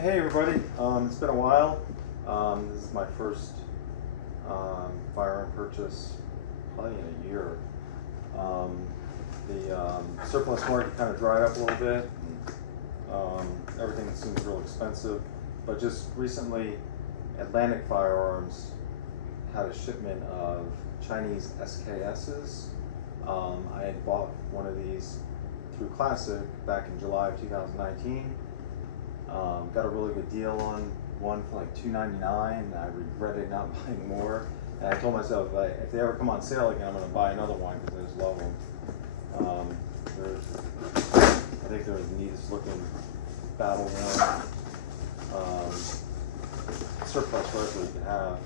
Hey everybody, it's been a while. This is my first firearm purchase, probably in a year. The surplus market kind of dried up a little bit. And, everything seems real expensive, but just recently Atlantic Firearms had a shipment of Chinese SKSs. I had bought one of these through Classic back in July of 2019. Got a really good deal on one for like $2.99. I regretted not buying more. And I told myself, if they ever come on sale again, I'm going to buy another one because I just love them. I think they're the neatest looking battle worn surplus rifle you can have.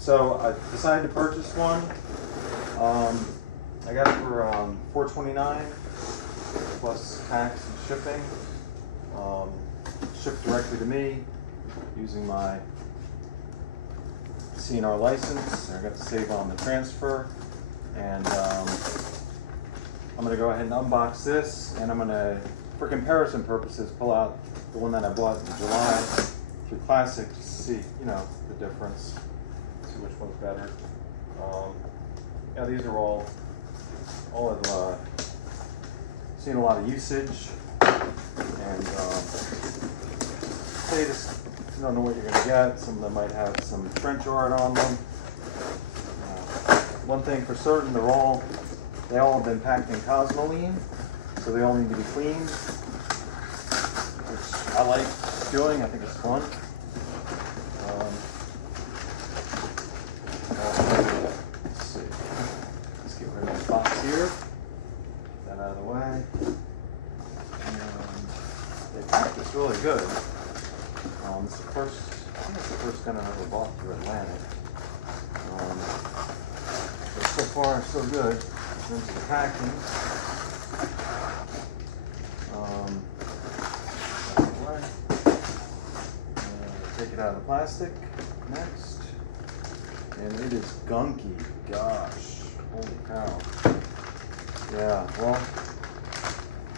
So I decided to purchase one. I got it for $4.29 plus tax and shipping. Shipped directly to me using my CNR license. I got to save on the transfer, and I'm going to go ahead and unbox this, and I'm going to, for comparison purposes, pull out the one that I bought in July through Classic to see, the difference, see which one's better. Yeah, these are all I've seen a lot of usage, and you just don't know what you're going to get. Some of them might have some French art on them. One thing for certain, they all have been packed in Cosmoline, so they all need to be cleaned, which I like doing. I think it's fun. Let's see. Let's get rid of this box here. Get that out of the way. They packed this really good. It's the first, I think it's the first gun I've ever bought through Atlantic. But so far, so good in terms of the packing. Take it out of the plastic next. And it is gunky. Gosh, holy cow. Yeah, well,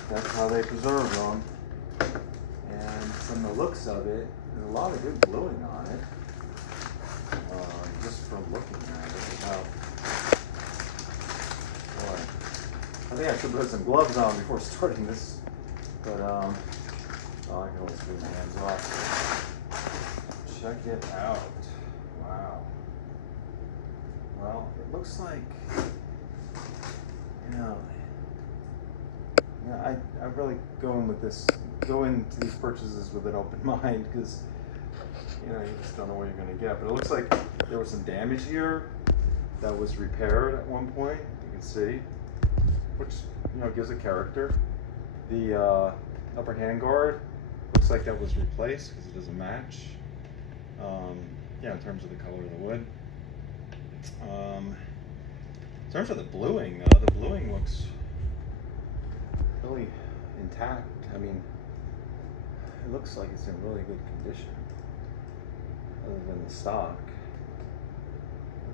that's how they preserve them. And from the looks of it, there's a lot of good gluing on it. Just from looking at it, without, boy, I think I should put some gloves on before starting this, but oh, I can always move my hands off. Check it out. Wow. Well, it looks like, yeah, I really go into these purchases with an open mind, because you just don't know what you're going to get. But it looks like there was some damage here that was repaired at one point. You can see, which gives it character. The upper handguard looks like that was replaced because it doesn't match. Yeah, in terms of the color of the wood. In terms of the bluing, the bluing looks really intact. I mean, it looks like it's in really good condition, other than the stock.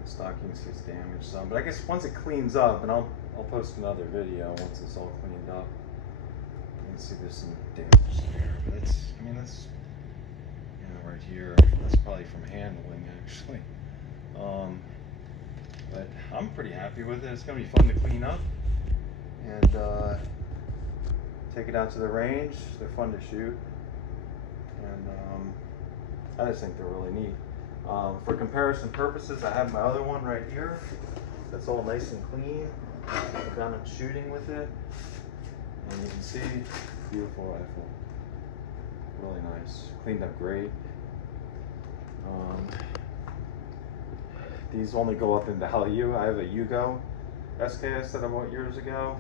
The stock, you can see it's damaged some, but I guess once it cleans up, and I'll post another video once it's all cleaned up. You can see there's some damage there, but that's right here. That's probably from handling, actually. But I'm pretty happy with it. It's gonna be fun to clean up and take it out to the range. They're fun to shoot, and I just think they're really neat. For comparison purposes, I have my other one right here. That's all nice and clean. I've gone up shooting with it, and you can see, beautiful rifle. Really nice, cleaned up great. These only go up in value. I have a Yugo SKS that I bought years ago.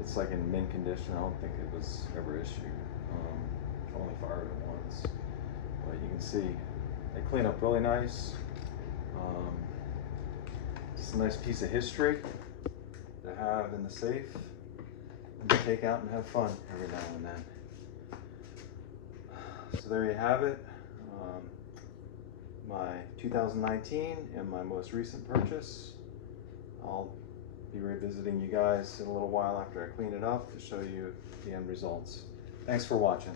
It's like in mint condition. I don't think it was ever issued. Only fired it once. But you can see they clean up really nice. It's a nice piece of history to have in the safe and to take out and have fun every now and then. So there you have it. My 2019 and my most recent purchase. I'll be revisiting you guys in a little while after I clean it up to show you the end results. Thanks for watching.